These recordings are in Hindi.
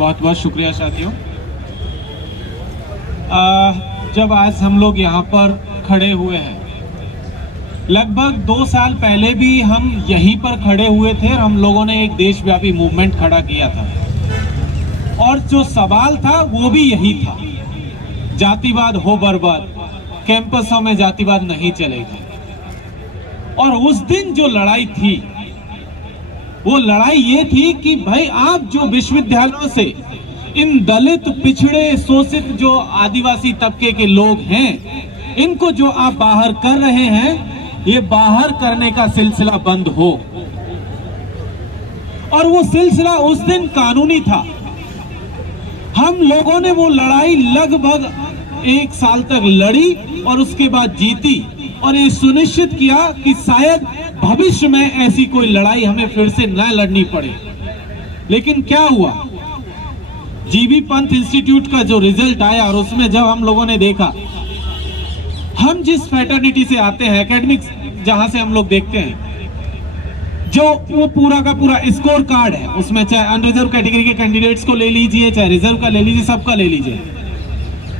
बहुत बहुत शुक्रिया साथियों। जब आज हम लोग यहाँ पर खड़े हुए हैं, लगभग 2 साल पहले भी हम यहीं पर खड़े हुए थे और हम लोगों ने एक देशव्यापी मूवमेंट खड़ा किया था और जो सवाल था वो भी यही था, जातिवाद हो बर्बाद, कैंपसों में जातिवाद नहीं चलेगा। और उस दिन जो लड़ाई थी वो लड़ाई ये थी कि भाई आप जो विश्वविद्यालयों से इन दलित, पिछड़े, शोषित जो आदिवासी तबके के लोग हैं, इनको जो आप बाहर कर रहे हैं, ये बाहर करने का सिलसिला बंद हो। और वो सिलसिला उस दिन कानूनी था। हम लोगों ने वो लड़ाई लगभग 1 साल तक लड़ी और उसके बाद जीती और ये सुनिश्चित किया कि शायद भविष्य में ऐसी कोई लड़ाई हमें फिर से न लड़नी पड़े। लेकिन क्या हुआ, जीबी पंत इंस्टीट्यूट का जो रिजल्ट आया और उसमें जब हम लोगों ने देखा, हम जिस फ्रेटर्निटी से आते हैं, एकेडमिक्स जहां से हम लोग देखते हैं, जो वो पूरा का पूरा स्कोर कार्ड है, उसमें चाहे अनरिजर्व कैटेगरी के कैंडिडेट्स को ले लीजिए, चाहे रिजर्व का ले लीजिए, सबका ले लीजिए।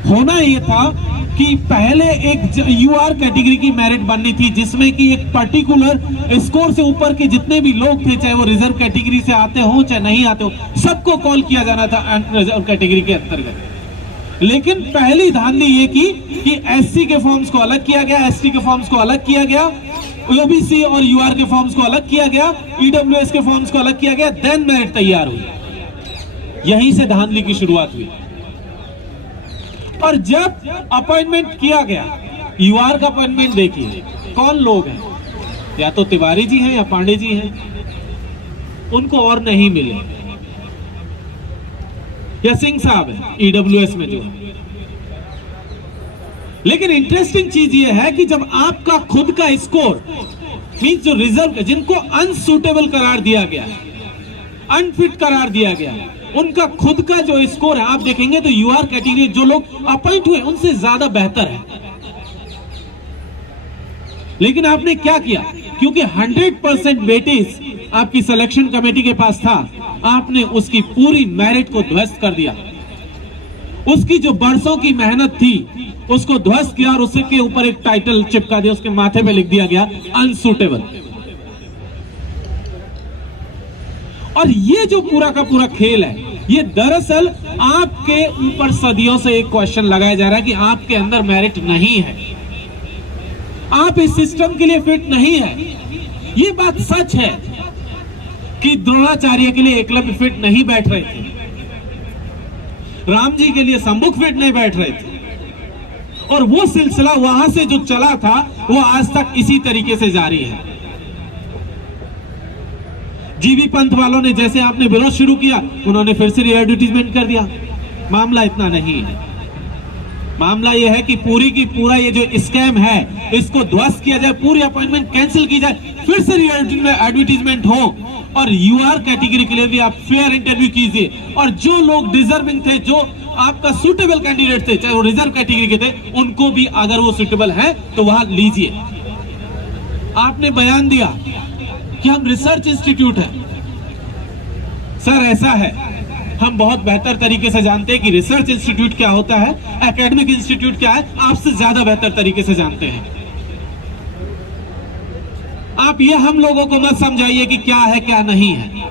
होना ये था कि पहले एक यूआर कैटेगरी की मेरिट बननी थी, जिसमें कि एक पर्टिकुलर स्कोर से ऊपर के जितने भी लोग थे, चाहे वो रिजर्व कैटेगरी से आते हो चाहे नहीं आते हो, सबको कॉल किया जाना था रिजर्व कैटेगरी के अंतर्गत। लेकिन पहली धांधली ये की कि एससी के फॉर्म्स को अलग किया गया, एसटी के फॉर्म्स को अलग किया गया, ओबीसी और यूआर के फॉर्म्स को अलग किया गया, ईडब्ल्यूएस के फॉर्म्स को अलग किया गया, देन मेरिट तैयार हुई। यहीं से धांधली की शुरुआत हुई। और जब अपॉइंटमेंट किया गया, यूआर का अपॉइंटमेंट देखिए, कौन लोग हैं, या तो तिवारी जी हैं या पांडे जी हैं, उनको और नहीं मिले, या सिंह साहब हैं ईडब्ल्यूएस में जो है। लेकिन इंटरेस्टिंग चीज ये है कि जब आपका खुद का स्कोर मींस जो रिजर्व, जिनको अनसूटेबल करार दिया गया, अनफिट करार दिया गया, उनका खुद का जो स्कोर है, आप देखेंगे तो यूआर कैटेगरी जो लोग अपॉइंट हुए उनसे ज्यादा बेहतर है। लेकिन आपने क्या किया, क्योंकि 100% वेटेज आपकी सिलेक्शन कमेटी के पास था, आपने उसकी पूरी मेरिट को ध्वस्त कर दिया। उसकी जो बरसों की मेहनत थी उसको ध्वस्त किया और उसके ऊपर एक टाइटल चिपका दिया, उसके माथे पे लिख दिया गया अनसूटेबल। और ये जो पूरा का पूरा खेल है, ये दरअसल आपके ऊपर सदियों से एक क्वेश्चन लगाया जा रहा है कि आपके अंदर मेरिट नहीं है, आप इस सिस्टम के लिए फिट नहीं है। ये बात सच है कि द्रोणाचार्य के लिए एकलव्य फिट नहीं बैठ रहे थे, राम जी के लिए संमुख फिट नहीं बैठ रहे थे, और वो सिलसिला वहां से जो चला था वो आज तक इसी तरीके से जारी है। जीबी पंत वालों ने जैसे आपने विरोध शुरू किया, उन्होंने फिर से रीएडवर्टाइजमेंट कर दिया। मामला इतना नहीं है, मामला यह है कि पूरी की पूरा ये जो स्कैम है इसको ध्वस्त किया जाए, पूरी अपॉइंटमेंट कैंसिल की जाए, फिर से एडवर्टाइजमेंट हो, और यूआर कैटेगरी के लिए भी आप फेयर इंटरव्यू कीजिए, और जो लोग डिजर्विंग थे, जो आपका सुटेबल कैंडिडेट थे, चाहे वो रिजर्व कैटेगरी के थे, उनको भी अगर वो सुटेबल है तो वहां लीजिए। आपने बयान दिया कि हम रिसर्च इंस्टीट्यूट है। सर ऐसा है, हम बहुत बेहतर तरीके से जानते हैं कि रिसर्च इंस्टीट्यूट क्या होता है, एकेडमिक इंस्टीट्यूट क्या है, आपसे ज्यादा बेहतर तरीके से जानते हैं। आप ये हम लोगों को मत समझाइए कि क्या है क्या नहीं है,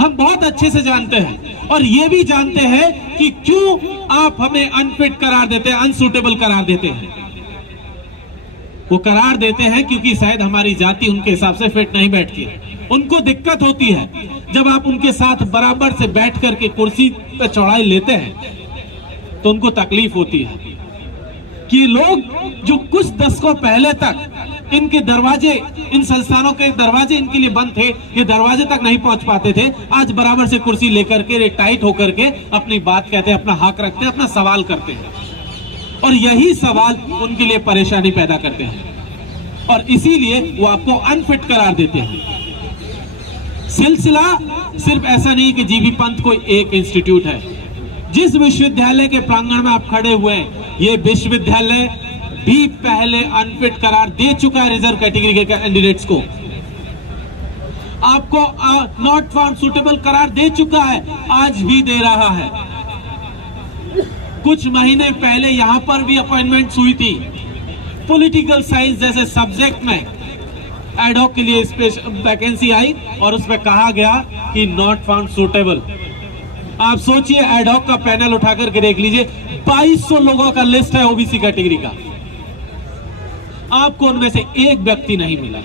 हम बहुत अच्छे से जानते हैं, और ये भी जानते हैं कि क्यों आप हमें अनफिट करार देते हैं, अनसूटेबल करार देते हैं। वो करार देते हैं क्योंकि शायद हमारी जाति उनके हिसाब से फिट नहीं बैठती, उनको दिक्कत होती है जब आप उनके साथ बराबर से बैठ करके कुर्सी पर चौड़ाई लेते हैं तो उनको तकलीफ होती है कि लोग जो कुछ दशकों पहले तक इनके दरवाजे, इन संस्थानों के दरवाजे इनके लिए बंद थे, ये दरवाजे तक नहीं पहुंच पाते थे, आज बराबर से कुर्सी लेकर के टाइट होकर के अपनी बात कहते हैं, अपना हक रखते हैं, अपना सवाल करते हैं, और यही सवाल उनके लिए परेशानी पैदा करते हैं, और इसीलिए वो आपको अनफिट करार देते हैं। सिलसिला सिर्फ ऐसा नहीं कि जीबी पंत कोई एक इंस्टीट्यूट है। जिस विश्वविद्यालय के प्रांगण में आप खड़े हुए हैं, ये विश्वविद्यालय भी पहले अनफिट करार दे चुका है रिजर्व कैटेगरी के कैंडिडेट्स को। आपको नॉट फाउंड सुटेबल करार दे चुका है, आज भी दे रहा है। कुछ महीने पहले यहां पर भी अपॉइंटमेंट्स हुई थी पॉलिटिकल साइंस जैसे सब्जेक्ट में, एडहॉक के लिए स्पेशल वैकेंसी आई और उसमें कहा गया कि नॉट फाउंड सुटेबल। आप सोचिए, एडहॉक का पैनल उठा करके देख लीजिए, 2200 लोगों का लिस्ट है ओबीसी कैटेगरी का, आपको उनमें से एक व्यक्ति नहीं मिला।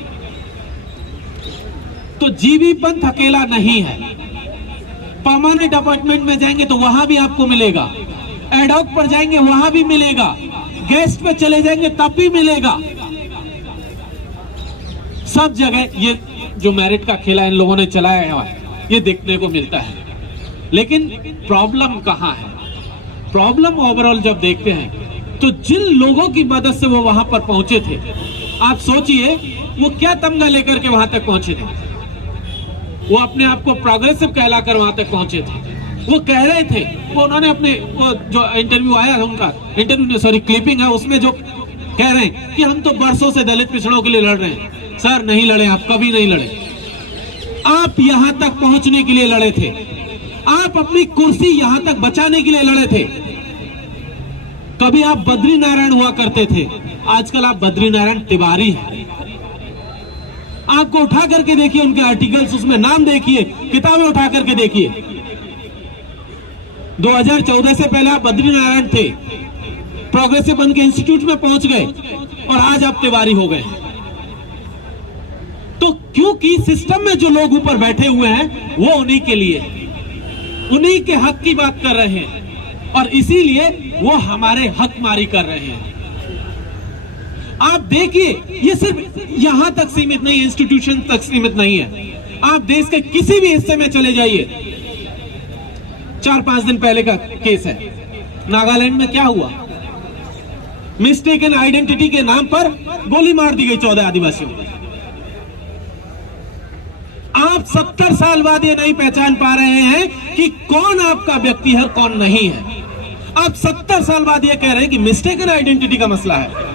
तो जीबी पंथ अकेला नहीं है, परमानेंट अपॉइंटमेंट में जाएंगे तो वहां भी आपको मिलेगा, एडहॉक पर जाएंगे वहां भी मिलेगा, गेस्ट पे चले जाएंगे तब भी मिलेगा। सब जगह ये जो मेरिट का खेला इन लोगों ने चलाया है ये देखने को मिलता है। लेकिन प्रॉब्लम कहां है? प्रॉब्लम ओवरऑल जब देखते हैं तो जिन लोगों की मदद से वो वहां पर पहुंचे थे, आप सोचिए वो क्या तमगा लेकर के वहां तक पहुंचे थे। वो अपने आप को प्रोग्रेसिव कहलाकर वहां तक पहुंचे थे। वो कह रहे थे, वो उन्होंने अपने वो जो इंटरव्यू आया है उनका, इंटरव्यू सॉरी क्लिपिंग है, उसमें जो कह रहे हैं कि हम तो बरसों से दलित पिछड़ों के लिए लड़ रहे हैं। सर नहीं लड़े, आप कभी नहीं लड़े, आप यहां तक पहुंचने के लिए लड़े थे, आप अपनी कुर्सी यहां तक बचाने के लिए लड़े थे। कभी आप बद्री नारायण हुआ करते थे, आजकल आप बद्री नारायण तिवारी हैं। आपको उठा करके देखिए उनके आर्टिकल्स, उसमें नाम देखिए, किताबें उठा करके देखिए। 2014 से पहले आप बद्री नारायण थे, प्रोग्रेसिव बन के इंस्टीट्यूट में पहुंच गए और आज आप तिवारी हो गए। तो क्योंकि सिस्टम में जो लोग ऊपर बैठे हुए हैं वो उन्हीं के लिए, उन्हीं के हक की बात कर रहे हैं और इसीलिए वो हमारे हक मारी कर रहे हैं। आप देखिए, ये सिर्फ यहां तक सीमित नहीं, इंस्टीट्यूशन तक सीमित नहीं है। आप देश के किसी भी हिस्से में चले जाइए। 4-5 दिन पहले का केस है, नागालैंड में क्या हुआ? मिस्टेकन आइडेंटिटी के नाम पर गोली मार दी गई 14 आदिवासियों को। आप 70 साल बाद ये नहीं पहचान पा रहे हैं कि कौन आपका व्यक्ति है, कौन नहीं है। आप 70 साल बाद ये कह रहे हैं कि मिस्टेकन आइडेंटिटी का मसला है।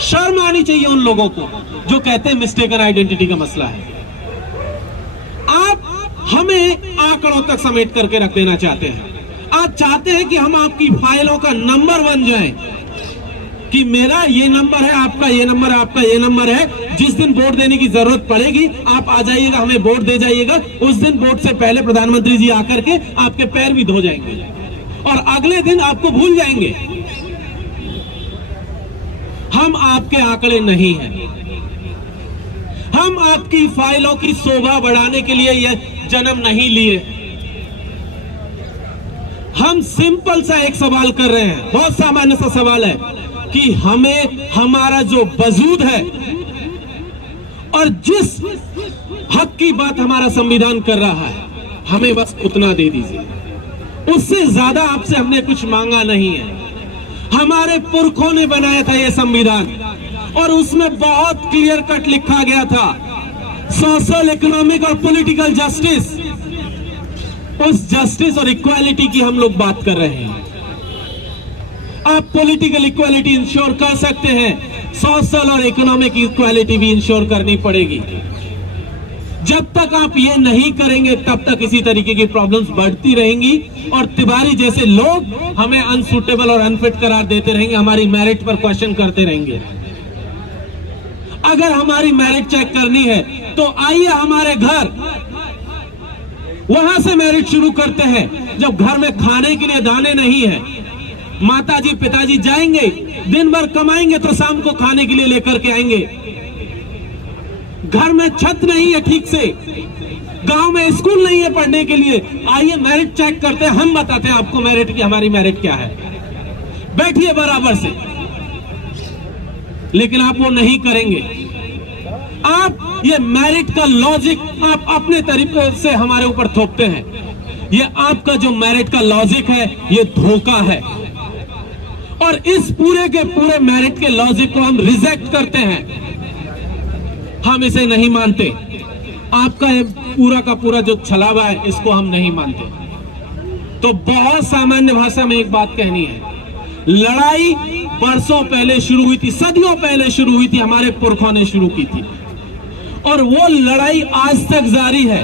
शर्म आनी चाहिए उन लोगों को जो कहते हैं मिस्टेकन आइडेंटिटी का मसला है। आप हमें आंकड़ों तक समेट करके रख देना चाहते हैं। आप चाहते हैं कि हम आपकी फाइलों का नंबर बन जाएं, कि मेरा ये नंबर है, आपका ये नंबर है, आपका ये नंबर है। जिस दिन वोट देने की जरूरत पड़ेगी आप आ जाइएगा, हमें वोट दे जाइएगा। उस दिन वोट से पहले प्रधानमंत्री जी आकर के आपके पैर भी धो जाएंगे और अगले दिन आपको भूल जाएंगे। हम आपके आंकड़े नहीं हैं। हम आपकी फाइलों की शोभा बढ़ाने के लिए यह जन्म नहीं लिए। हम सिंपल सा एक सवाल कर रहे हैं, बहुत सामान्य सा सवाल है कि हमें हमारा जो वजूद है और जिस हक की बात हमारा संविधान कर रहा है, हमें बस उतना दे दीजिए। उससे ज्यादा आपसे हमने कुछ मांगा नहीं है। हमारे पुरखों ने बनाया था यह संविधान और उसमें बहुत क्लियर कट लिखा गया था सोशल, इकोनॉमिक और पॉलिटिकल जस्टिस। उस जस्टिस और इक्वालिटी की हम लोग बात कर रहे हैं। आप पॉलिटिकल इक्वालिटी इंश्योर कर सकते हैं, सोशल और इकोनॉमिक इक्वालिटी भी इंश्योर करनी पड़ेगी। जब तक आप ये नहीं करेंगे तब तक इसी तरीके की प्रॉब्लम्स बढ़ती रहेंगी और तिवारी जैसे लोग हमें अनसुटेबल और अनफिट करार देते रहेंगे, हमारी मेरिट पर क्वेश्चन करते रहेंगे। अगर हमारी मेरिट चेक करनी है तो आइए हमारे घर, वहां से मेरिट शुरू करते हैं। जब घर में खाने के लिए दाने नहीं है, माताजी पिताजी जाएंगे, दिन भर कमाएंगे तो शाम को खाने के लिए लेकर के आएंगे। घर में छत नहीं है ठीक से, गांव में स्कूल नहीं है पढ़ने के लिए, आइए मेरिट चेक करते हैं, हम बताते हैं आपको मेरिट की, हमारी मेरिट क्या है। बैठिए बराबर से। लेकिन आप वो नहीं करेंगे। आप ये मेरिट का लॉजिक आप अपने तरीके से हमारे ऊपर थोपते हैं। ये आपका जो मेरिट का लॉजिक है ये धोखा है और इस पूरे के पूरे मेरिट के लॉजिक को हम रिजेक्ट करते हैं। हम इसे नहीं मानते। आपका ये पूरा का पूरा जो छलावा है इसको हम नहीं मानते। तो बहुत सामान्य भाषा में एक बात कहनी है, लड़ाई बरसों पहले शुरू हुई थी, सदियों पहले शुरू हुई थी, हमारे पुरखों ने शुरू की थी और वो लड़ाई आज तक जारी है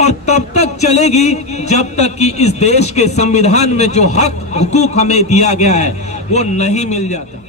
और तब तक चलेगी जब तक कि इस देश के संविधान में जो हक हुकूक हमें दिया गया है वो नहीं मिल जाता।